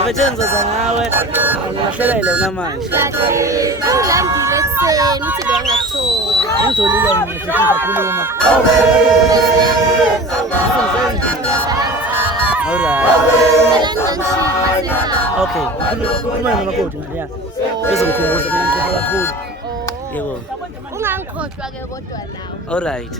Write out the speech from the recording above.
Umetenza ngawe ngahlelela wena manje. Ngilambile ekuseni uthi bengathola. Ngitholile ngisho ukukhuluma. Alright. Okay. Khuluma nomakoti ngiyaya. Bezomkhumbuza mina ngikho kakhulu. Yebo. Ungangikhohlwa ke kodwa nawe. Alright.